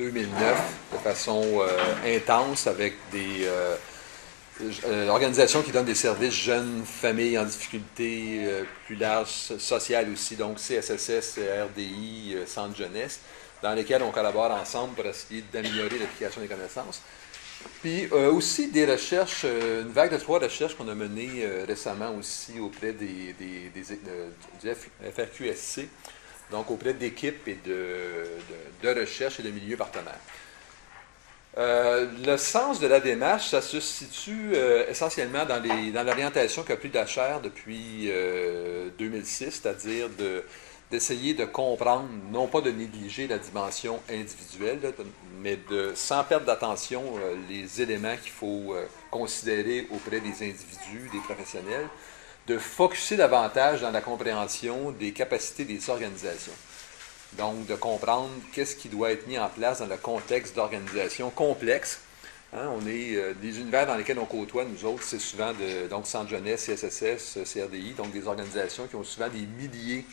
2009 de façon intense avec des organisations qui donnent des services jeunes, familles en difficulté, plus larges, sociales aussi, donc CSSS, RDI, Centre Jeunesse, dans lesquels on collabore ensemble pour essayer d'améliorer l'application des connaissances. Puis aussi des recherches, une vague de 3 recherches qu'on a menées récemment aussi auprès du FRQSC, donc auprès d'équipes et de recherche et de milieux partenaires. Le sens de la démarche, ça se situe essentiellement dans l'orientation qu'a pris Dacher depuis 2006, c'est-à-dire d'essayer de comprendre, non pas de négliger la dimension individuelle, là, mais sans perdre d'attention les éléments qu'il faut considérer auprès des individus, des professionnels, de focusser davantage dans la compréhension des capacités des organisations. Donc, de comprendre qu'est-ce qui doit être mis en place dans le contexte d'organisation complexe. Hein, on est des univers dans lesquels on côtoie, nous autres, c'est souvent donc Centre Jeunesse, CSSS, CRDI, donc des organisations qui ont souvent des milliers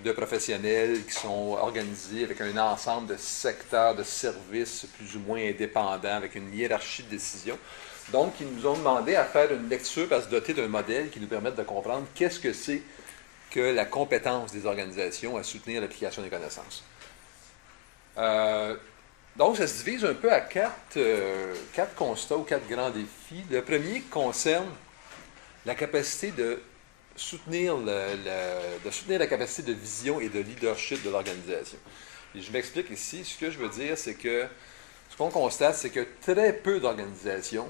de professionnels qui sont organisés avec un ensemble de secteurs de services plus ou moins indépendants, avec une hiérarchie de décision. Donc, ils nous ont demandé à faire une lecture, à se doter d'un modèle qui nous permette de comprendre qu'est-ce que c'est que la compétence des organisations à soutenir l'application des connaissances. Donc, ça se divise un peu à quatre constats ou 4 grands défis. Le premier concerne la capacité de soutenir la capacité de vision et de leadership de l'organisation. Et je m'explique ici. Ce que je veux dire, c'est que ce qu'on constate, c'est que très peu d'organisations,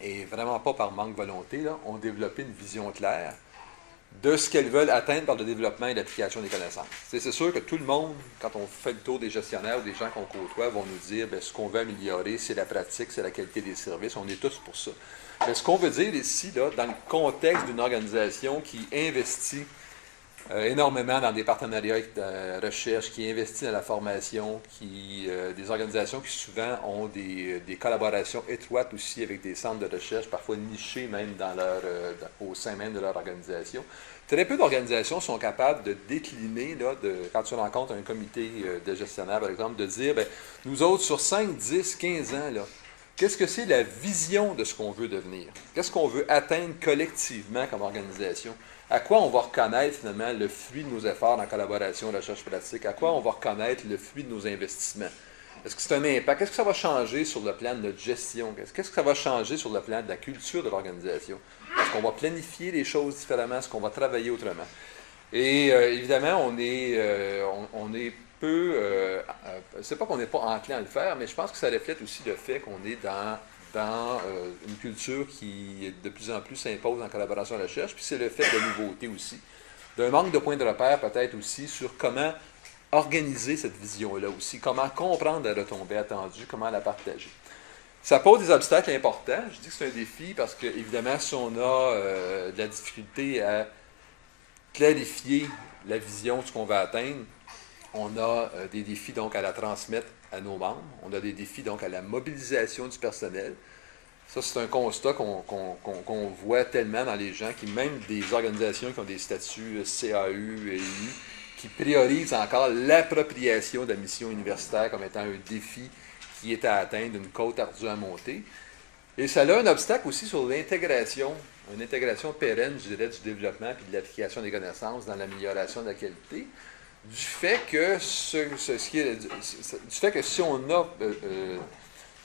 et vraiment pas par manque de volonté, là, ont développé une vision claire de ce qu'elles veulent atteindre par le développement et l'application des connaissances. C'est sûr que tout le monde, quand on fait le tour des gestionnaires ou des gens qu'on côtoie, vont nous dire ce qu'on veut améliorer, c'est la pratique, c'est la qualité des services. On est tous pour ça. Mais ce qu'on veut dire ici, là, dans le contexte d'une organisation qui investit énormément dans des partenariats de recherche, qui investit dans la formation, des organisations qui souvent ont des collaborations étroites aussi avec des centres de recherche, parfois nichés même au sein même de leur organisation. Très peu d'organisations sont capables de décliner, là, quand tu rencontres un comité de gestionnaire, par exemple, de dire, nous autres, sur 5, 10, 15 ans, là, qu'est-ce que c'est la vision de ce qu'on veut devenir? Qu'est-ce qu'on veut atteindre collectivement comme organisation? À quoi on va reconnaître finalement le fruit de nos efforts en collaboration, recherche pratique? À quoi on va reconnaître le fruit de nos investissements? Est-ce que c'est un impact? Qu'est-ce que ça va changer sur le plan de notre gestion? Qu'est-ce que ça va changer sur le plan de la culture de l'organisation? Est-ce qu'on va planifier les choses différemment? Est-ce qu'on va travailler autrement? Et évidemment, on est peu... c'est pas qu'on n'est pas enclin à le faire, mais je pense que ça reflète aussi le fait qu'on est dans une culture qui de plus en plus s'impose en collaboration à la recherche, puis c'est le fait de nouveauté aussi, d'un manque de points de repère peut-être aussi sur comment organiser cette vision-là aussi, comment comprendre la retombée attendue, comment la partager. Ça pose des obstacles importants. Je dis que c'est un défi parce que, évidemment, si on a de la difficulté à clarifier la vision de ce qu'on va atteindre, on a des défis donc à la transmettre à nos membres, on a des défis donc à la mobilisation du personnel. Ça, c'est un constat qu'on voit tellement dans les gens, même des organisations qui ont des statuts CAU et EU, qui priorisent encore l'appropriation de la mission universitaire comme étant un défi qui est à atteindre, une côte ardue à monter. Et ça a un obstacle aussi sur l'intégration, une intégration pérenne, je dirais, du développement et de l'application des connaissances dans l'amélioration de la qualité, du fait que si on a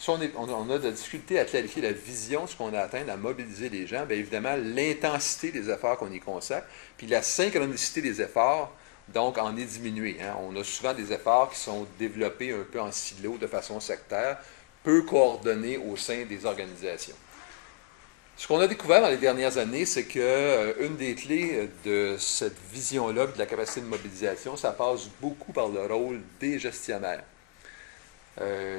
on a de la difficulté à clarifier la vision, ce qu'on a atteint, à mobiliser les gens, bien évidemment, l'intensité des efforts qu'on y consacre, puis la synchronicité des efforts, donc, en est diminuée. Hein. On a souvent des efforts qui sont développés un peu en silo, de façon sectaire, peu coordonnés au sein des organisations. Ce qu'on a découvert dans les dernières années, c'est qu'une des clés de cette vision-là, de la capacité de mobilisation, ça passe beaucoup par le rôle des gestionnaires.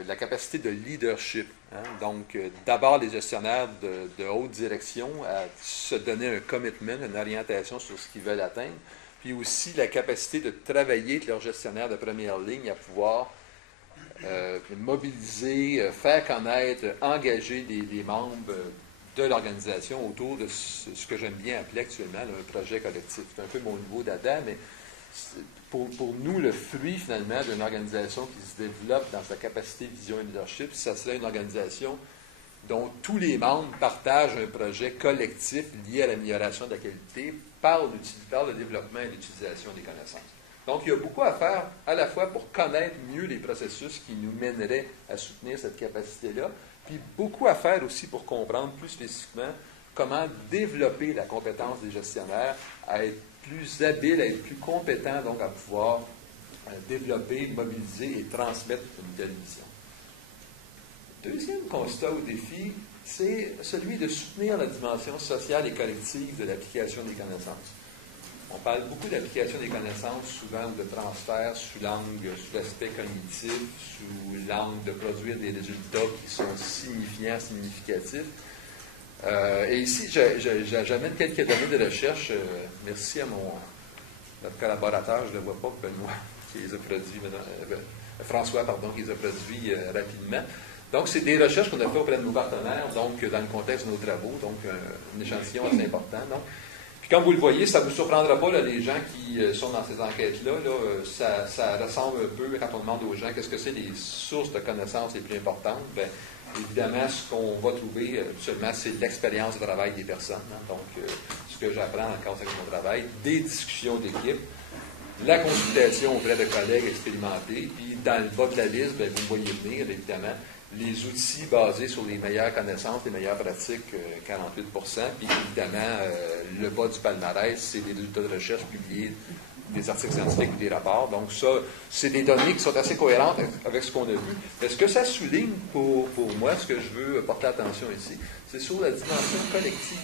La capacité de leadership. Hein? Donc, d'abord, les gestionnaires de haute direction à se donner un commitment, une orientation sur ce qu'ils veulent atteindre, puis aussi la capacité de travailler avec leurs gestionnaires de première ligne à pouvoir mobiliser, faire connaître, engager les membres de l'organisation autour de ce que j'aime bien appeler actuellement là, un projet collectif. C'est un peu mon niveau d'Adam, mais pour nous, le fruit, finalement, d'une organisation qui se développe dans sa capacité, vision et leadership, ça serait une organisation dont tous les membres partagent un projet collectif lié à l'amélioration de la qualité par le développement et l'utilisation des connaissances. Donc, il y a beaucoup à faire, à la fois pour connaître mieux les processus qui nous mèneraient à soutenir cette capacité-là, puis beaucoup à faire aussi pour comprendre plus spécifiquement comment développer la compétence des gestionnaires à être plus habiles, à être plus compétents, donc à pouvoir développer, mobiliser et transmettre une telle vision. Deuxième constat ou défi, c'est celui de soutenir la dimension sociale et collective de l'application des connaissances. On parle beaucoup d'application des connaissances, souvent, ou de transfert sous l'aspect cognitif, sous l'angle de produire des résultats qui sont signifiants, significatifs. Et ici, j'amène quelques données de recherche. Merci à notre collaborateur, je ne le vois pas, Benoît, qui les a produits, François, pardon, qui les a produits rapidement. Donc, c'est des recherches qu'on a fait auprès de nos partenaires, donc dans le contexte de nos travaux, donc un échantillon assez important. Donc. Puis, comme vous le voyez, ça ne vous surprendra pas, là, les gens qui sont dans ces enquêtes-là, ça ressemble un peu, quand on demande aux gens qu'est-ce que c'est les sources de connaissances les plus importantes, bien, évidemment, ce qu'on va trouver seulement, c'est l'expérience de travail des personnes. Hein, donc, ce que j'apprends dans le cadre de mon travail, des discussions d'équipe, la consultation auprès de collègues expérimentés, puis dans le bas de la liste, bien, vous voyez venir, évidemment, les outils basés sur les meilleures connaissances, les meilleures pratiques, 48 puis évidemment, le bas du palmarès, c'est des résultats de recherche publiés, des articles scientifiques ou des rapports. Donc ça, c'est des données qui sont assez cohérentes avec ce qu'on a vu. Mais ce que ça souligne pour moi, ce que je veux porter attention ici, c'est sur la dimension collective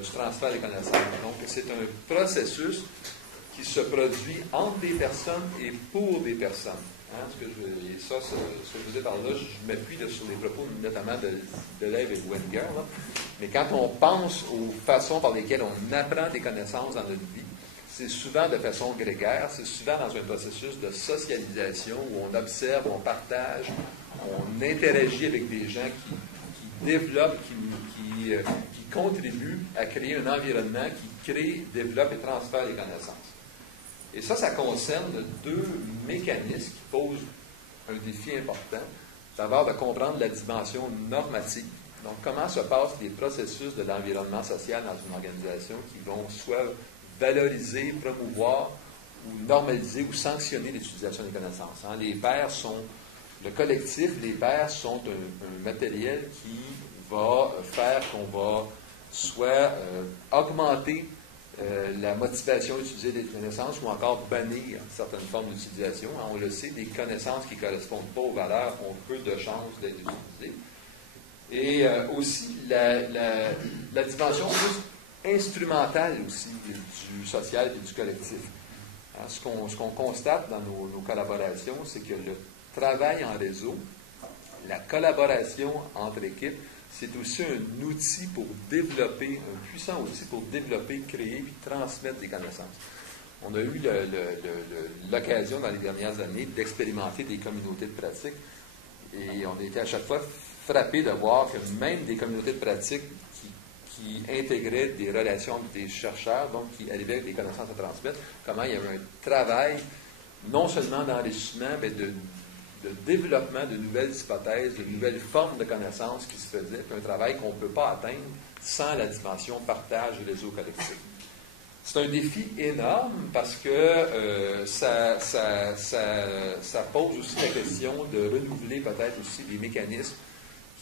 du transfert des connaissances. Donc c'est un processus qui se produit entre des personnes et pour des personnes. Hein, ce que je faisais par là, je m'appuie sur les propos notamment de Lev et Wenger. Là. Mais quand on pense aux façons par lesquelles on apprend des connaissances dans notre vie, c'est souvent de façon grégaire, c'est souvent dans un processus de socialisation où on observe, on partage, on interagit avec des gens qui développent, qui contribuent à créer un environnement qui crée, développe et transfère les connaissances. Et ça concerne deux mécanismes qui posent un défi important. D'abord, de comprendre la dimension normative. Donc, comment se passent les processus de l'environnement social dans une organisation qui vont soit valoriser, promouvoir, ou normaliser ou sanctionner l'utilisation des connaissances. Hein. Les pairs sont, le collectif, les pairs sont un matériel qui va faire qu'on va soit augmenter la motivation d'utiliser des connaissances ou encore bannir certaines formes d'utilisation. On le sait, des connaissances qui ne correspondent pas aux valeurs ont peu de chances d'être utilisées. Et aussi la dimension plus instrumentale aussi du social et du collectif. Hein, ce qu'on constate dans nos collaborations, c'est que le travail en réseau, la collaboration entre équipes, c'est aussi un outil pour développer, un puissant outil pour développer, créer et transmettre des connaissances. On a eu l'occasion dans les dernières années d'expérimenter des communautés de pratique et on a été à chaque fois frappés de voir que même des communautés de pratique qui intégraient des relations avec des chercheurs, donc qui arrivaient avec des connaissances à transmettre, comment il y avait un travail non seulement d'enrichissement, mais de développement de nouvelles hypothèses, de nouvelles formes de connaissances qui se faisaient, puis un travail qu'on ne peut pas atteindre sans la dimension partage réseau collectif. C'est un défi énorme parce que ça pose aussi la question de renouveler peut-être aussi les mécanismes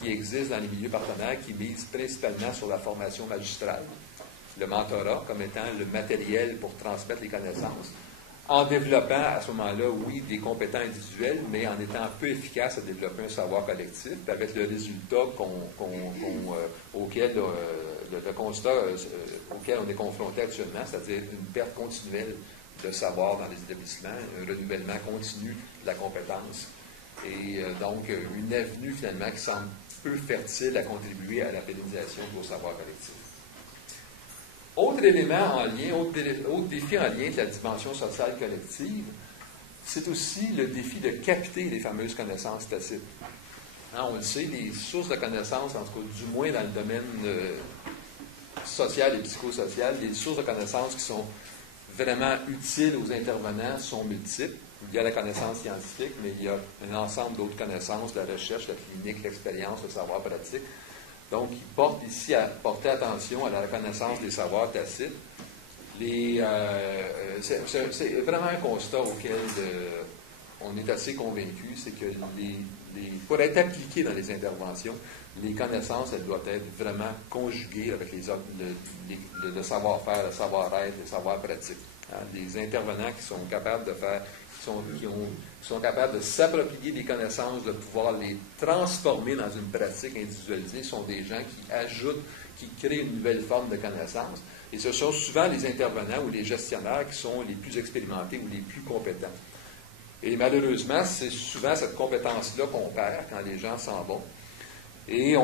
qui existent dans les milieux partenaires qui misent principalement sur la formation magistrale, le mentorat comme étant le matériel pour transmettre les connaissances, en développant à ce moment-là, oui, des compétences individuelles, mais en étant peu efficace à développer un savoir collectif, avec le résultat auquel le constat auquel on est confronté actuellement, c'est-à-dire une perte continuelle de savoir dans les établissements, un renouvellement continu de la compétence, et donc une avenue finalement qui semble peu fertile à contribuer à la pérennisation de vos savoirs collectifs. Autre élément en lien, autre défi en lien avec la dimension sociale collective, c'est aussi le défi de capter les fameuses connaissances tacites. Hein, on le sait, les sources de connaissances, en tout cas du moins dans le domaine social et psychosocial, des sources de connaissances qui sont vraiment utiles aux intervenants sont multiples. Il y a la connaissance scientifique, mais il y a un ensemble d'autres connaissances, la recherche, la clinique, l'expérience, le savoir pratique. Donc, il porte ici à porter attention à la reconnaissance des savoirs tacites. C'est vraiment un constat auquel on est assez convaincu, c'est que pour être appliqué dans les interventions, les connaissances, elles doivent être vraiment conjuguées avec le savoir-faire, le savoir-être, le savoir pratique. Hein, les intervenants qui sont capables de faire, qui sont capables de s'approprier des connaissances, de pouvoir les transformer dans une pratique individualisée, sont des gens qui ajoutent, qui créent une nouvelle forme de connaissance. Et ce sont souvent les intervenants ou les gestionnaires qui sont les plus expérimentés ou les plus compétents. Et malheureusement, c'est souvent cette compétence-là qu'on perd quand les gens s'en vont. Et il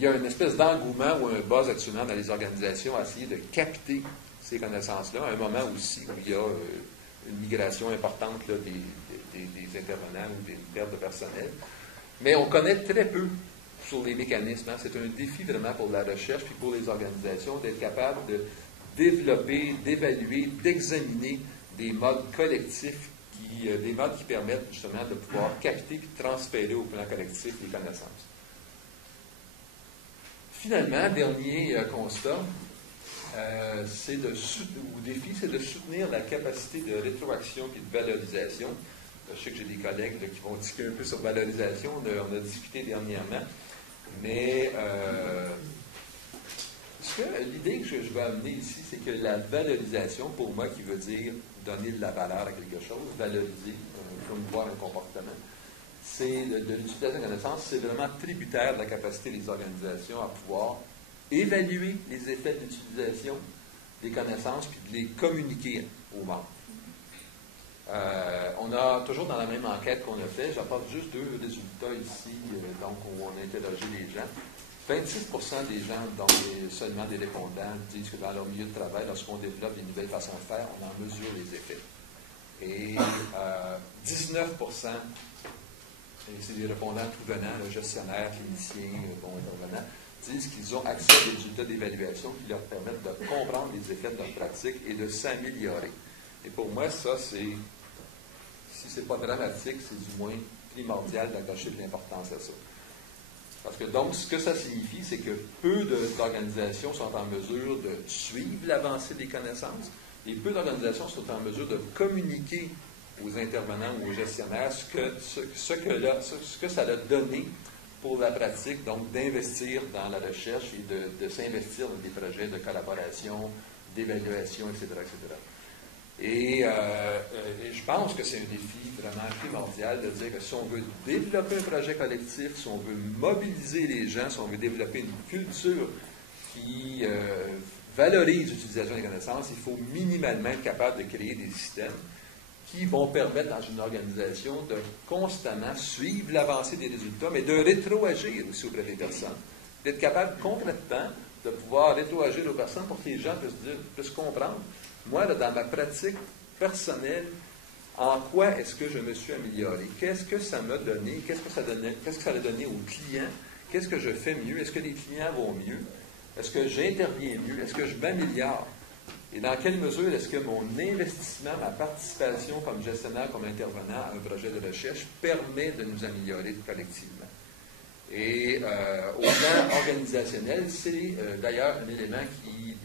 y a une espèce d'engouement ou un buzz actuellement dans les organisations à essayer de capter ces connaissances-là, à un moment aussi où il y a une migration importante là, des intervenants ou des pertes de personnel. Mais on connaît très peu sur les mécanismes. Hein. C'est un défi vraiment pour la recherche puis pour les organisations d'être capable de développer, d'évaluer, d'examiner des modes collectifs, des modes qui permettent justement de pouvoir capter et transférer au plan collectif les connaissances. Finalement, dernier constat, ou défi, c'est de soutenir la capacité de rétroaction et de valorisation. Je sais que j'ai des collègues là, qui vont discuter un peu sur valorisation, on a discuté dernièrement, mais l'idée que je vais amener ici, c'est que la valorisation, pour moi, qui veut dire donner de la valeur à quelque chose, valoriser, promouvoir un comportement, c'est de l'utilisation de connaissances, c'est vraiment tributaire de la capacité des organisations à pouvoir évaluer les effets de l'utilisation des connaissances puis de les communiquer aux membres. On a toujours dans la même enquête qu'on a fait, j'apporte juste 2 résultats ici, donc où on a interrogé les gens. 26% des gens, donc seulement des répondants, disent que dans leur milieu de travail, lorsqu'on développe des nouvelles façons de faire, on en mesure les effets. Et 19%, et c'est des répondants tout venant, gestionnaires, cliniciens, intervenants, disent qu'ils ont accès à des résultats d'évaluation qui leur permettent de comprendre les effets de leur pratique et de s'améliorer. Et pour moi, ça, si c'est pas dramatique, c'est du moins primordial d'attacher de l'importance à ça. Parce que donc, ce que ça signifie, c'est que peu d'organisations sont en mesure de suivre l'avancée des connaissances et peu d'organisations sont en mesure de communiquer aux intervenants ou aux gestionnaires ce que ça a donné pour la pratique, donc d'investir dans la recherche et de s'investir dans des projets de collaboration, d'évaluation, etc., etc. Et je pense que c'est un défi vraiment primordial de dire que si on veut développer un projet collectif, si on veut mobiliser les gens, si on veut développer une culture qui valorise l'utilisation des connaissances, il faut minimalement être capable de créer des systèmes qui vont permettre dans une organisation de constamment suivre l'avancée des résultats, mais de rétroagir aussi auprès des personnes. D'être capable concrètement de pouvoir rétroagir aux personnes pour que les gens puissent comprendre. Moi, là, dans ma pratique personnelle, en quoi est-ce que je me suis amélioré? Qu'est-ce que ça m'a donné? Qu'est-ce que ça a donné aux clients? Qu'est-ce que je fais mieux? Est-ce que les clients vont mieux? Est-ce que j'interviens mieux? Est-ce que je m'améliore? Et dans quelle mesure est-ce que mon investissement, ma participation comme gestionnaire, comme intervenant à un projet de recherche permet de nous améliorer collectivement? Et au plan organisationnel, c'est d'ailleurs un élément qui...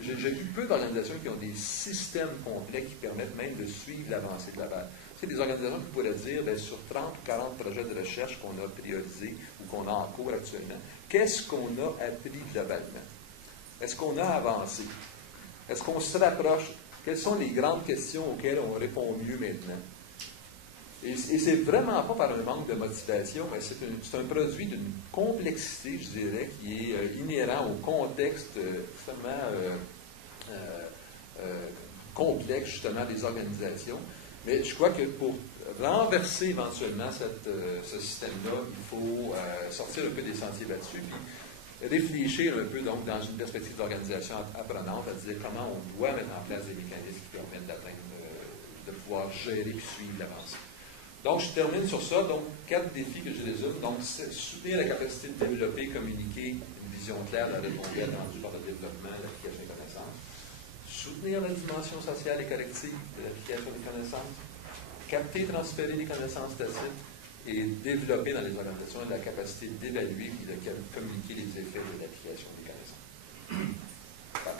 j'ai vu peu d'organisations qui ont des systèmes complets qui permettent même de suivre l'avancée de la balle. C'est des organisations qui pourraient dire, bien, sur 30 ou 40 projets de recherche qu'on a priorisés ou qu'on a en cours actuellement, qu'est-ce qu'on a appris globalement? Est-ce qu'on a avancé? Est-ce qu'on se rapproche? Quelles sont les grandes questions auxquelles on répond mieux maintenant? Et c'est vraiment pas par un manque de motivation, mais c'est un produit d'une complexité, je dirais, qui est inhérent au contexte extrêmement complexe, justement, des organisations. Mais je crois que pour renverser éventuellement ce système-là, il faut sortir un peu des sentiers battus, puis réfléchir un peu donc dans une perspective d'organisation apprenante, à dire comment on doit mettre en place des mécanismes qui permettent de pouvoir gérer et suivre l'avancée. Donc, je termine sur ça. Donc, 4 défis que je résume. Donc, c'est soutenir la capacité de développer, communiquer une vision claire de la réponse rendue par le développement, l'application des connaissances. soutenir la dimension sociale et collective de l'application des connaissances, capter et transférer les connaissances tacites et développer dans les organisations la capacité d'évaluer et de communiquer les effets de l'application des connaissances. Voilà.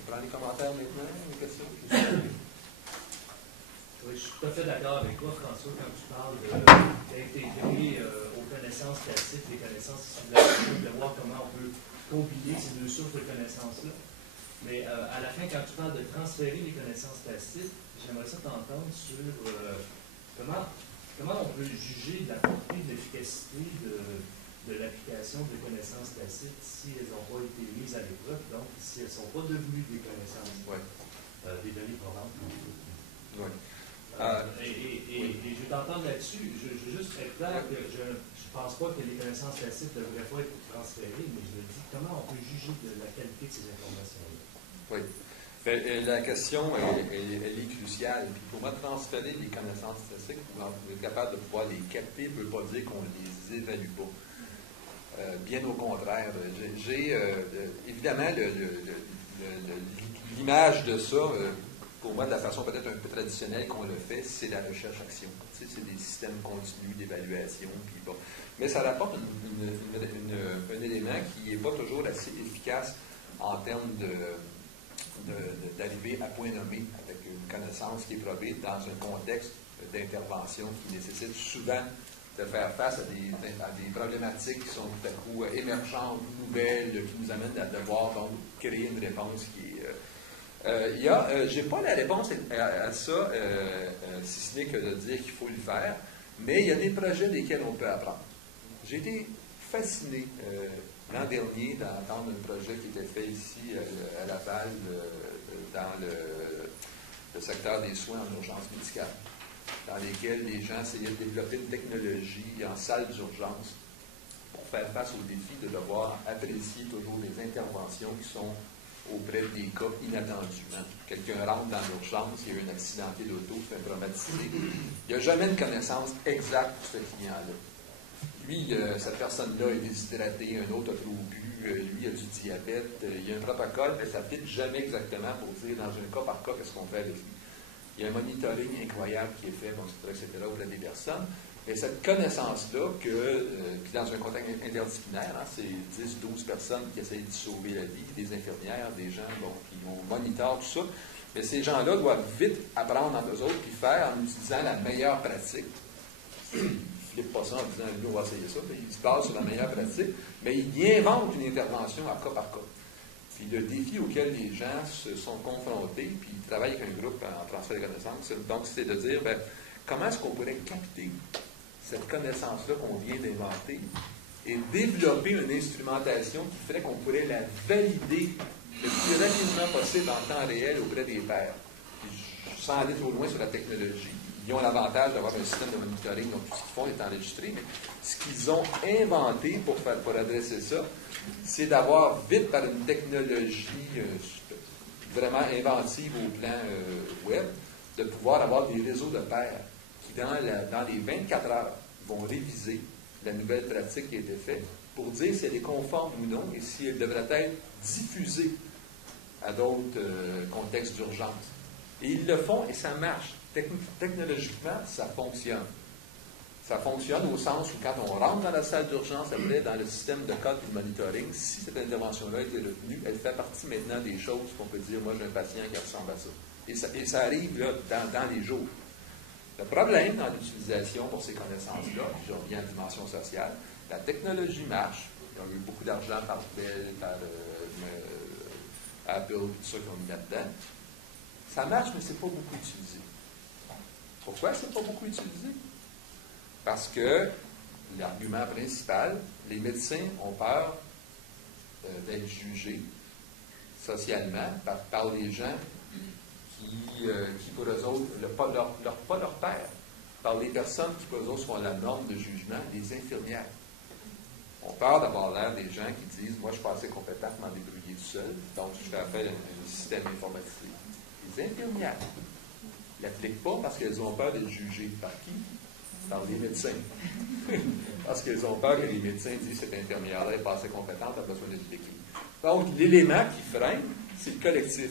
On prend les commentaires maintenant, les questions? Oui, je suis tout à fait d'accord avec toi, François, quand tu parles d'intégrer aux connaissances tacites les connaissances issues de la nature, de voir comment on peut combiner ces deux sources de connaissances-là. Mais à la fin, quand tu parles de transférer les connaissances tacites, j'aimerais ça t'entendre sur comment on peut juger de la portée de l'efficacité de l'application des connaissances tacites si elles n'ont pas été mises à l'épreuve, donc si elles ne sont pas devenues des connaissances, des données probantes. Oui. Et je vais t'entendre là-dessus. Je veux juste être clair que je ne pense pas que les connaissances tacites ne devraient pas être transférées, mais je me dis comment on peut juger de la qualité de ces informations-là. Oui. La question, elle est cruciale. Puis pour moi, transférer les connaissances statistiques, pour être capable de pouvoir les capter, ne veut pas dire qu'on ne les évalue pas. Bien au contraire. J'ai évidemment l'image de ça, pour moi, de la façon peut-être un peu traditionnelle qu'on le fait, c'est la recherche-action. Tu sais, c'est des systèmes continus d'évaluation. Puis bon. Mais ça rapporte un élément qui n'est pas toujours assez efficace en termes d'arriver à point nommé avec une connaissance qui est probée dans un contexte d'intervention qui nécessite souvent de faire face à des problématiques qui sont tout à coup émergentes, nouvelles, qui nous amènent à devoir donc créer une réponse qui est... je n'ai pas la réponse à ça, si ce n'est que de dire qu'il faut le faire, mais il y a des projets desquels on peut apprendre. J'ai été fasciné l'an dernier d'entendre un projet qui était fait ici à Laval dans le secteur des soins en urgence médicale, dans lesquels les gens essayaient de développer une technologie en salle d'urgence pour faire face au défi de devoir apprécier toujours des interventions qui sont auprès des cas inattendus. Hein. Quelqu'un rentre dans l'urgence, il y a eu un accidenté d'auto, c'est un traumatisé. Il n'y a jamais une connaissance exacte de ce client-là. Lui, cette personne-là est déshydratée, un autre a trop bu, lui a du diabète, il y a un protocole, mais ça ne fit jamais exactement pour dire dans un cas par cas qu'est-ce qu'on fait avec lui. Il y a un monitoring incroyable qui est fait, etc., auprès des personnes. Mais cette connaissance-là, puis dans un contexte interdisciplinaire, hein, c'est 10-12 personnes qui essayent de sauver la vie, des infirmières, des gens qui monitorent tout ça. Mais ces gens-là doivent vite apprendre entre eux autres, puis faire en utilisant la meilleure pratique. Ils ne flippent pas ça en disant « nous, on va essayer ça », mais ils se basent sur la meilleure pratique, mais ils inventent une intervention à cas par cas. Puis le défi auquel les gens se sont confrontés, puis ils travaillent avec un groupe en transfert de connaissances, donc c'est de dire, comment est-ce qu'on pourrait capter cette connaissance-là qu'on vient d'inventer et développer une instrumentation qui ferait qu'on pourrait la valider le plus rapidement possible en temps réel auprès des pairs. Puis, sans aller trop loin sur la technologie, ils ont l'avantage d'avoir un système de monitoring, donc tout ce qu'ils font est enregistré, mais ce qu'ils ont inventé pour adresser ça, c'est d'avoir vite par une technologie vraiment inventive au plan web, de pouvoir avoir des réseaux de pairs qui, dans les 24 heures, vont réviser la nouvelle pratique qui a été faite pour dire si elle est conforme ou non et si elle devrait être diffusée à d'autres contextes d'urgence. Et ils le font et ça marche. Technologiquement, ça fonctionne. Ça fonctionne au sens où quand on rentre dans la salle d'urgence, après, dans le système de code et de monitoring, si cette intervention-là a été retenue, elle fait partie maintenant des choses qu'on peut dire, moi j'ai un patient qui ressemble à ça. Et ça arrive là, dans les jours. Le problème dans l'utilisation pour ces connaissances-là, puis je reviens à la dimension sociale, la technologie marche. Il y a eu beaucoup d'argent par Bell, par Apple, tout ça qui ont mis là-dedans. Ça marche, mais c'est pas beaucoup utilisé. Pourquoi c'est pas beaucoup utilisé? Parce que l'argument principal, les médecins ont peur d'être jugés socialement par les gens qui pour eux autres, pas leur père, par les personnes qui pour eux autres sont la norme de jugement, les infirmières. On peur d'avoir l'air des gens qui disent « moi je suis pas assez compétent pour m'en débrouiller tout seul, donc je fais appel à un système informatisé ». Les infirmières ne l'appliquent pas parce qu'elles ont peur d'être jugées par qui? par les médecins. Parce qu'ils ont peur que les médecins disent que cette infirmière-là n'est pas assez compétente, elle a besoin d'une équipe. Donc, l'élément qui freine, c'est le collectif.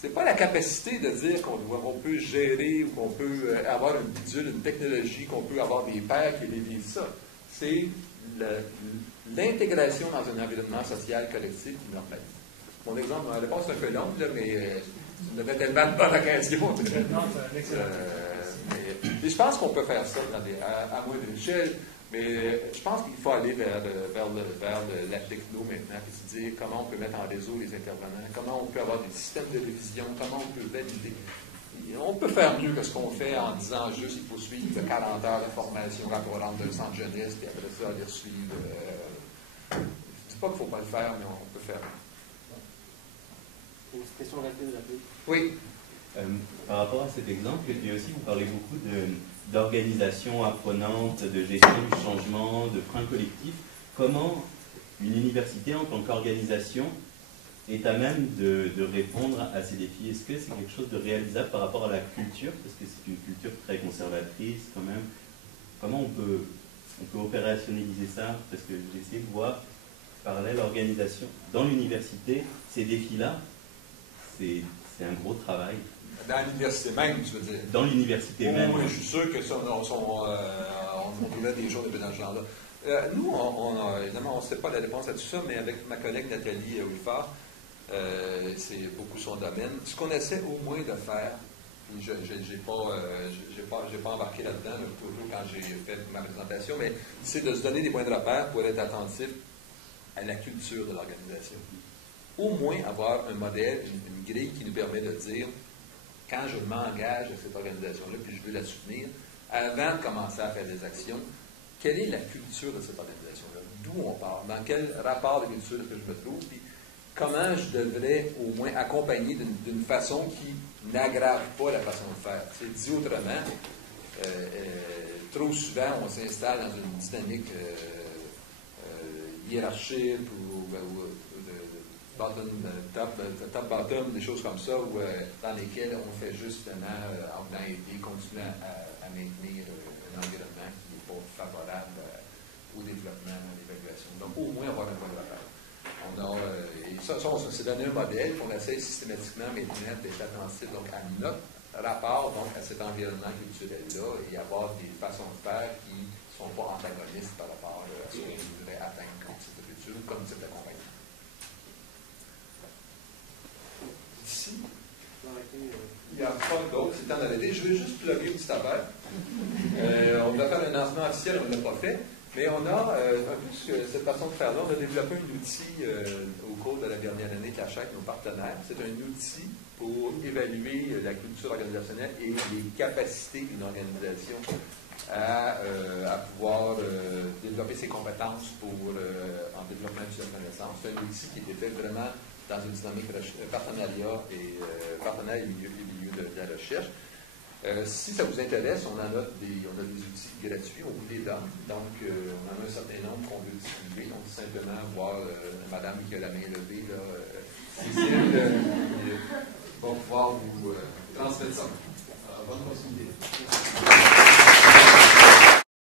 Ce n'est pas la capacité de dire qu'on peut gérer ou qu'on peut avoir une bidule, une technologie, qu'on peut avoir des pairs qui réalisent ça. C'est l'intégration dans un environnement social collectif qui nous plaît. Mon exemple, la réponse est un peu longue, là, mais tu n'avais tellement de bonne occasion. Non, c'est un excellent. Mais je pense qu'on peut faire ça à moindre échelle, mais je pense qu'il faut aller vers la techno maintenant, puis se dire comment on peut mettre en réseau les intervenants, comment on peut avoir des systèmes de révision, comment on peut valider. On peut faire mieux que ce qu'on fait en disant juste il faut suivre 40 heures de formation, rapport d'un centre jeunesse, puis après ça, aller suivre. Je ne dis pas qu'il ne faut pas le faire, mais on peut faire. Une question rapide. Oui. Par rapport à cet exemple, et puis aussi vous parlez beaucoup d'organisation apprenante, de gestion du changement, de frein collectif. Comment une université en tant qu'organisation est à même de répondre à ces défis? Est-ce que c'est quelque chose de réalisable par rapport à la culture? Parce que c'est une culture très conservatrice quand même. Comment on peut opérationnaliser ça? Parce que j'essaie de voir parallèle l'organisation. Dans l'université, ces défis-là, c'est un gros travail. Dans l'université même, tu veux dire? Dans l'université même. Oui, je suis sûr que ça, on trouverait des choses de dans ce genre-là. Nous, évidemment, on ne sait pas la réponse à tout ça, mais avec ma collègue Nathalie Wilfard, c'est beaucoup son domaine. Ce qu'on essaie au moins de faire, je n'ai pas embarqué là-dedans quand j'ai fait ma présentation, mais c'est de se donner des points de repère pour être attentif à la culture de l'organisation. Au moins avoir un modèle, une grille qui nous permet de dire, quand je m'engage à cette organisation-là, puis je veux la soutenir, avant de commencer à faire des actions, quelle est la culture de cette organisation-là? D'où on part? Dans quel rapport de culture est-ce que je me trouve? Puis comment je devrais au moins accompagner d'une façon qui n'aggrave pas la façon de faire? C'est dit autrement, trop souvent, on s'installe dans une dynamique hiérarchique ou top-bottom, des choses comme ça, dans lesquelles on fait justement, en venant aider, continuer à maintenir un environnement qui n'est pas favorable au développement, à l'évaluation. Donc, au moins avoir un point de repère. Et ça, on s'est donné un modèle qu'on essaie systématiquement maintenant d'être attentif donc, à notre rapport donc, à cet environnement culturel-là et avoir des façons de faire qui ne sont pas antagonistes par rapport à ce qu'on voudrait atteindre comme type de culture ou comme type d'accompagnement. Ici, il n'y a pas d'autre, c'est le temps d'arrêter. Je vais juste plugger une petite affaire. On va faire un lancement officiel, on ne l'a pas fait, mais on a, un peu cette façon de faire-là, on a développé un outil au cours de la dernière année avec nos partenaires. C'est un outil pour évaluer la culture organisationnelle et les capacités d'une organisation à pouvoir développer ses compétences en développement de cette connaissance. C'est un outil qui était fait vraiment dans une dynamique partenariat et partenaire et milieu de la recherche. Si ça vous intéresse, on a des outils gratuits, on vous les donne. Donc, on en a un certain nombre qu'on veut distribuer. Donc, simplement voir madame qui a la main levée, là, Cécile, va pouvoir vous transmettre ça. Alors, bonne continuité.